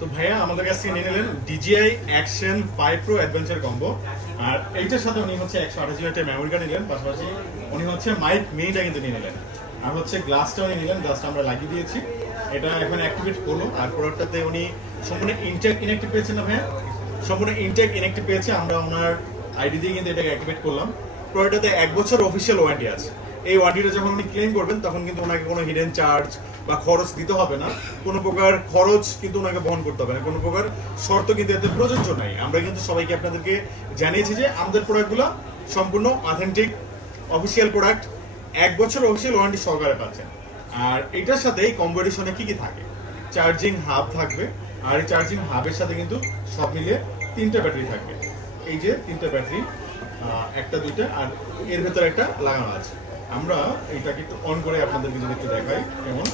তো ভাইয়া আমাদের কাছে নিয়ে নিলেন DJI Action 5 Pro Adventure combo. আর এইটার সাথে উনি হচ্ছে 128 GB মেমোরি কার্ড নিলেন, পাশাপাশি উনি হচ্ছে মাইক মিনিটা কিন্তু নিয়ে নিলেন। আর হচ্ছে গ্লাসটাও নিয়ে নিলেন, গ্লাসটা আমরা লাগিয়ে দিয়েছি, এটা এখন অ্যাক্টিভেট করলো। আর প্রোডাক্টটাতে উনি সম্পূর্ণ ইনটেক ইনঅ্যাক্টিভ পেয়েছেন না ভাইয়া? সম্পূর্ণ ইনটেক ইনঅ্যাক্টিভ পেয়েছে, আমরা ওনার আইডি দিয়ে কিন্তু এটাকে অ্যাক্টিভেট করলাম। প্রোডাক্টটাতে 1 বছর অফিসিয়াল ওয়ারেন্টি আছে। এই ওয়ারেন্টিটা যখন উনি ক্লেম করবেন তখন কিন্তু ওনাকে কোনো হিডেন চার্জ বা খরচ দিতে হবে না, কোনো প্রকার খরচ কিন্তু ওনাকে বহন করতে হবে না, কোনো প্রকার শর্ত কিন্তু এতে প্রযোজ্য নাই। আমরা কিন্তু সবাইকে আপনাদেরকে জানিয়েছি যে আমাদের প্রোডাক্টগুলো সম্পূর্ণ অথেন্টিক অফিসিয়াল প্রোডাক্ট, 1 বছর অফিসিয়াল ওয়ারেন্টি সহকারে পাচ্ছেন। আর এটার সাথে এই কম্বো এডিশনে কি কি থাকে, চার্জিং হাব থাকবে, আর এই চার্জিং হাবের সাথে কিন্তু সব মিলিয়ে 3টা ব্যাটারি থাকবে। এই যে 3টা ব্যাটারি, একটা দুইটা আর এর ভেতরে একটা লাগানো আছে। আমরা এইটাকে একটু অন করে আপনাদেরকে যদি একটু দেখাই কেমন।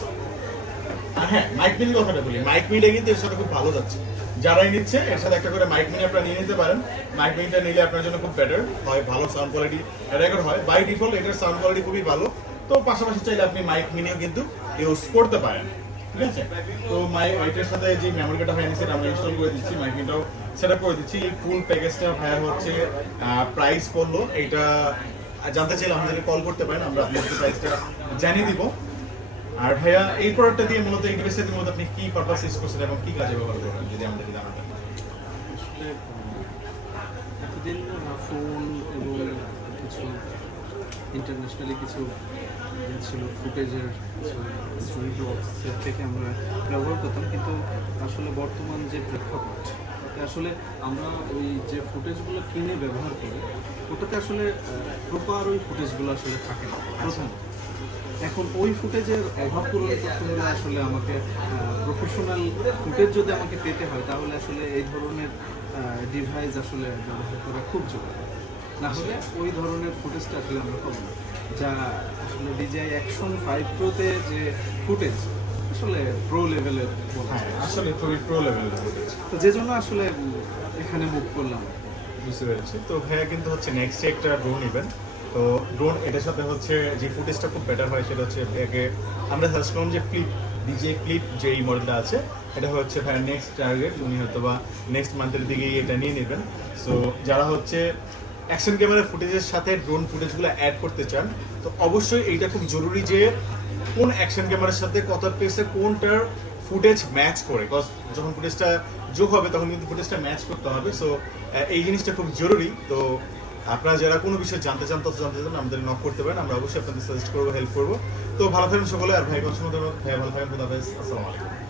আর হ্যাঁ, মাইক মিনি কথাটা বলি, মাইক মিনিটা কিন্তু এর সাথে খুব ভালো যাচ্ছে। যারাই নিচ্ছে এর সাথে একটা করে মাইক মিনি আপনারা নিয়ে নিতে পারেন। মাইক মিনিটা নিলে আপনার জন্য খুব বেটার হয়, ভালো সাউন্ড কোয়ালিটি রেকর্ড হয়। বাই ডিফল্ট এটার সাউন্ড কোয়ালিটি খুবই ভালো, তো পাশাপাশি চাইলে আপনি মাইক মিনিও কিন্তু ইউজ করতে পারেন, ঠিক আছে? তো এটার সাথে যে মেমোরি কার্ডটা ভাই সেটা আমরা ইনস্টল করে দিচ্ছি, মাইক মিনিটাও সেট আপ করে দিচ্ছি। এই ফুল প্যাকেজটা ভাইয়া হচ্ছে প্রাইস পড়লো, এইটা জানতে চাইলে আমাদেরকে কল করতে পারেন, আমরা আপনাদের প্রাইসটা জানিয়ে দিব। আর ভাইয়া এই প্রোডাক্টটা দিয়ে মূলত এই ডিভাইসটা দিয়ে মূলত আপনি কি পারপাস ইউজ করছেন এবং কি কাজে ব্যবহার করবেন যদি আমাদেরকে জানাতেন। আসলে এতদিন ফোন এবং কিছু ইন্টারন্যাশনালি কিছু ছিল ফুটেজের কিছু স্টোরি ব্লগসের থেকে আমরা ব্যবহার করতাম, কিন্তু আসলে বর্তমান যে প্রেক্ষাপট তাতে আসলে আমরা ওই যে ফুটেজগুলো কিনে ব্যবহার করি ওটাতে আসলে প্রপার ওই ফুটেজগুলো আসলে থাকে না প্রথম। এখন ওই ফুটেজের অভাব পূরণ করতে হলে আসলে আমাকে প্রফেশনাল ফুটেজ যদি আমাকে পেতে হয় তাহলে আসলে এই ধরনের ডিভাইস আসলে ব্যবহার করা খুব জরুরি, না হলে ওই ধরনের ফুটেজটা আসলে আমরা পাবো না। যা আসলে DJI Action 5 Pro-তে যে ফুটেজ আসলে প্রো লেভেলের, হ্যাঁ আসলে খুবই প্রো লেভেলের ফুটেজ, তো যে জন্য আসলে এখানে মুভ করলাম। বুঝতে পেরেছি। তো ভাইয়া কিন্তু হচ্ছে নেক্সট একটা ড্রোন নেবেন, তো ড্রোন এটার সাথে হচ্ছে যে ফুটেজটা খুব বেটার হয় সেটা হচ্ছে ভাইয়াকে আমরা সাজেস্ট করলাম যে DJI Flip যে এই মডেলটা আছে এটা হচ্ছে ভাইয়ার নেক্সট টার্গেট, উনি হয়তো বা নেক্সট মান্থের দিকেই এটা নিয়ে নেবেন। সো যারা হচ্ছে অ্যাকশন ক্যামেরা ফুটেজের সাথে ড্রোন ফুটেজগুলো অ্যাড করতে চান তো অবশ্যই এইটা খুব জরুরি যে কোন অ্যাকশন ক্যামেরার সাথে কত পেসে কোনটার ফুটেজ ম্যাচ করে, বিকজ যখন ফুটেজটা যোগ হবে তখন কিন্তু ফুটেজটা ম্যাচ করতে হবে। সো এই জিনিসটা খুব জরুরি। তো আপনারা যারা কোনো বিষয় জানতে চান তথ্য জানতে চান আমাদের নক করতে পারেন, আমরা অবশ্যই আপনাদের সাজেস্ট করবো, হেল্প করবো। তো ভালো থাকবেন সকলে, আর ভাই অসংখ্য ধন্যবাদ। ভাই ভালো থাকবেন, খুদা হাফেজ, আসসালামু আলাইকুম।